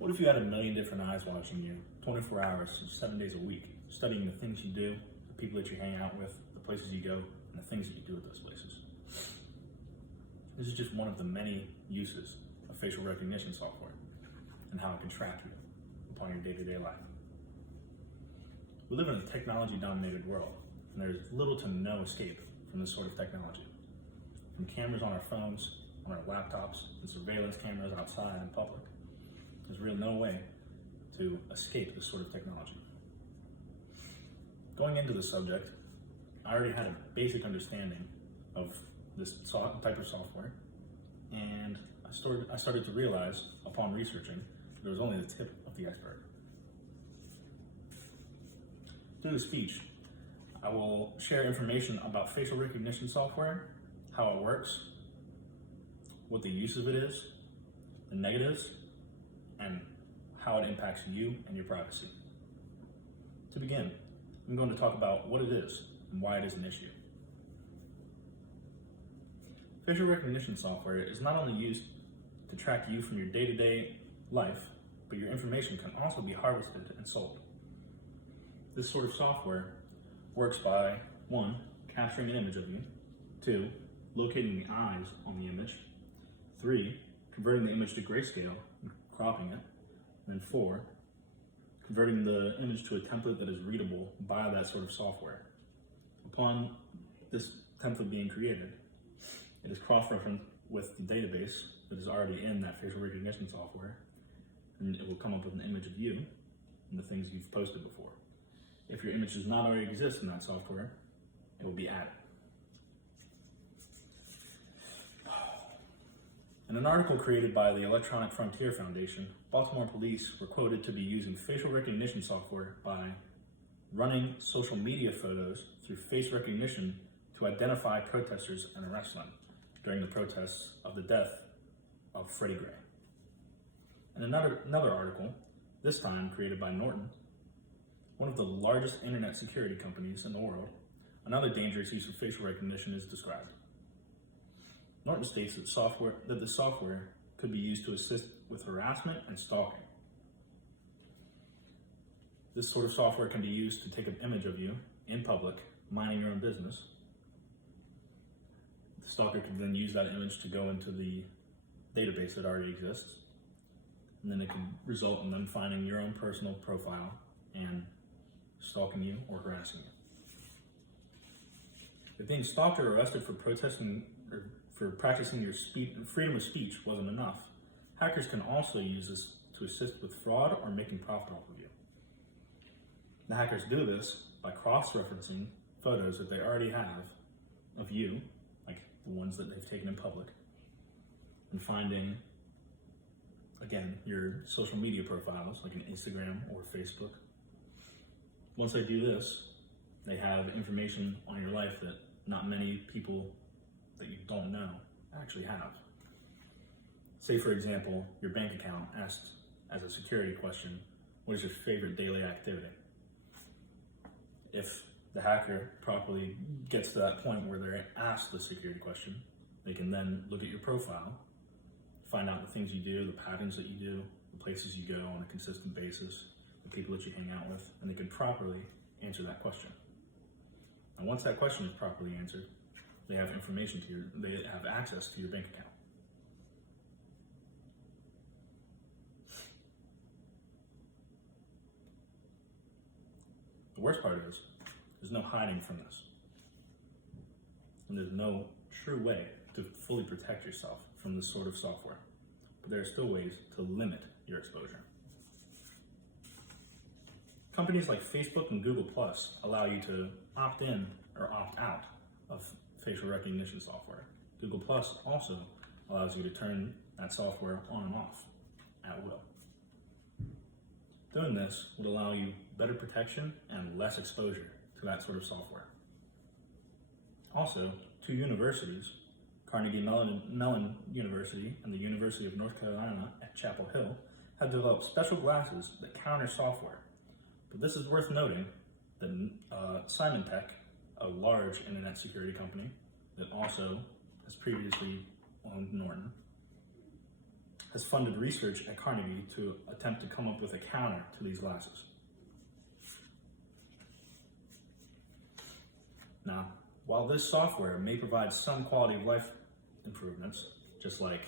What if you had a million different eyes watching you 24 hours, 7 days a week, studying the things you do, the people that you hang out with, the places you go, and the things that you do at those places? This is just one of the many uses of facial recognition software and how it can track you upon your day-to-day life. We live in a technology-dominated world, and there's little to no escape from this sort of technology. From cameras on our phones, on our laptops, and surveillance cameras outside in public, there's really no way to escape this sort of technology. Going into the subject, I already had a basic understanding of this type of software, and I started to realize upon researching that it was only the tip of the iceberg. Through the speech, I will share information about facial recognition software, how it works, what the use of it is, the negatives, and how it impacts you and your privacy. To begin, I'm going to talk about what it is and why it is an issue. Facial recognition software is not only used to track you from your day-to-day life, but your information can also be harvested and sold. This sort of software works by 1. Capturing an image of you, 2. Locating the eyes on the image, 3. Converting the image to grayscale, cropping it, and 4. Converting the image to a template that is readable by that sort of software. Upon this template being created, it is cross-referenced with the database that is already in that facial recognition software, and it will come up with an image of you and the things you've posted before. If your image does not already exist in that software, it will be added. In an article created by the Electronic Frontier Foundation, Baltimore police were quoted to be using facial recognition software by running social media photos through face recognition to identify protesters and arrest them during the protests of the death of Freddie Gray. In another article, this time created by Norton, one of the largest internet security companies in the world, another dangerous use of facial recognition is described. Norton states that the software could be used to assist with harassment and stalking. This sort of software can be used to take an image of you in public, minding your own business. The stalker can then use that image to go into the database that already exists, and then it can result in them finding your own personal profile and stalking you or harassing you. If being stalked or arrested for protesting or for practicing your freedom of speech wasn't enough, hackers can also use this to assist with fraud or making profit off of you. The hackers do this by cross-referencing photos that they already have of you, like the ones that they've taken in public, and finding, again, your social media profiles, like an Instagram or Facebook. Once they do this, they have information on your life that not many people that you don't know actually have. Say, for example, your bank account asked as a security question, what is your favorite daily activity? If the hacker properly gets to that point where they're asked the security question, they can then look at your profile, find out the things you do, the patterns that you do, the places you go on a consistent basis, the people that you hang out with, and they can properly answer that question. And once that question is properly answered, they have they have access to your bank account. The worst part is, there's no hiding from this. And there's no true way to fully protect yourself from this sort of software. But there are still ways to limit your exposure. Companies like Facebook and Google Plus allow you to opt in or opt out of facial recognition software. Google Plus also allows you to turn that software on and off at will. Doing this would allow you better protection and less exposure to that sort of software. Also, 2 universities, Carnegie Mellon University and the University of North Carolina at Chapel Hill, have developed special glasses that counter software. But this is worth noting that Symantec, a large internet security company that also has previously owned Norton, has funded research at Carnegie to attempt to come up with a counter to these glasses. Now, while this software may provide some quality of life improvements, just like,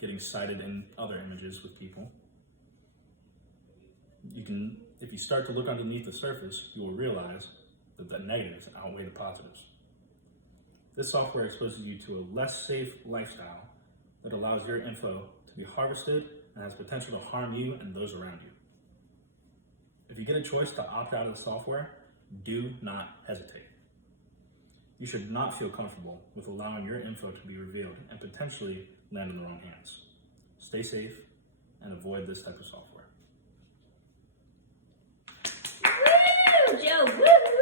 getting sighted in other images with people, if you start to look underneath the surface, you will realize that the negatives outweigh the positives. This software exposes you to a less safe lifestyle that allows your info to be harvested and has potential to harm you and those around you. If you get a choice to opt out of the software, do not hesitate. You should not feel comfortable with allowing your info to be revealed and potentially land in the wrong hands. Stay safe and avoid this type of software. Woo, Joe! Woo!